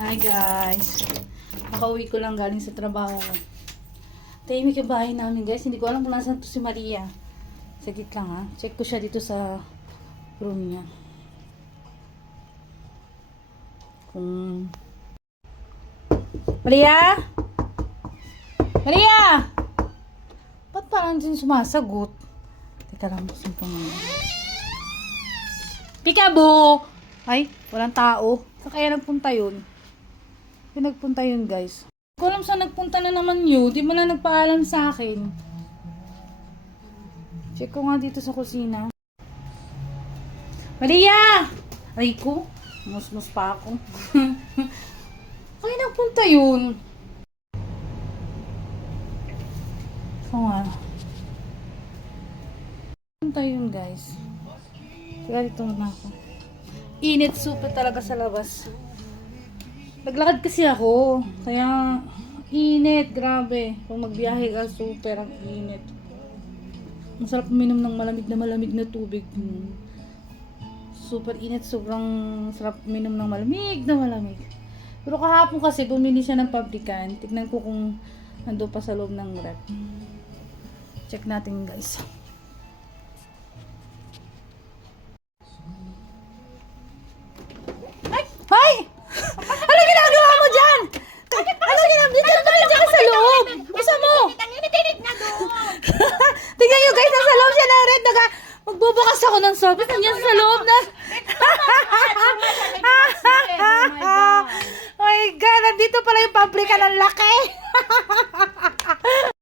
Hi guys. Nakauwi ko lang galing sa trabaho. Tahimik yung bahay namin guys. Hindi ko alam kung nasaan to si Maria. Saglit lang ha. Check ko siya dito sa room niya. Kung... Maria? Maria! Ba't parang din sumasagot? Teka lang, buksan ko muna. Peekaboo! Ay, walang tao. Saan kaya nagpunta yun? Saan nagpunta yun, guys? Hindi ko alam saan nagpunta na naman yun. Di mo na nagpaalam sa akin. Check ko nga dito sa kusina. Maria! Ay ko, musmus pa ako. Kaya nagpunta yun. So nga. Punta yun, guys. Kaya dito na ako. Init super talaga sa labas. Naglakad kasi ako. Kaya init, grabe. Kung magbiyahe ka, super ang init. Masarap uminom ng malamig na tubig. Super init, sobrang sarap uminom ng malamig. Pero kahapon kasi bumili siya ng pabrikan. Tignan ko kung ando pa sa loob ng rep. Check natin, guys. Hoy! Ano ginagawa mo dyan? Ano ginagawa mo dyan sa loob? Usa mo? Tingnan nyo guys, nasa loob siya ng red. Magbubukas ako ng sopas. Nandiyan sa loob na. Oh my God, nandito pala yung pabrika ng laki.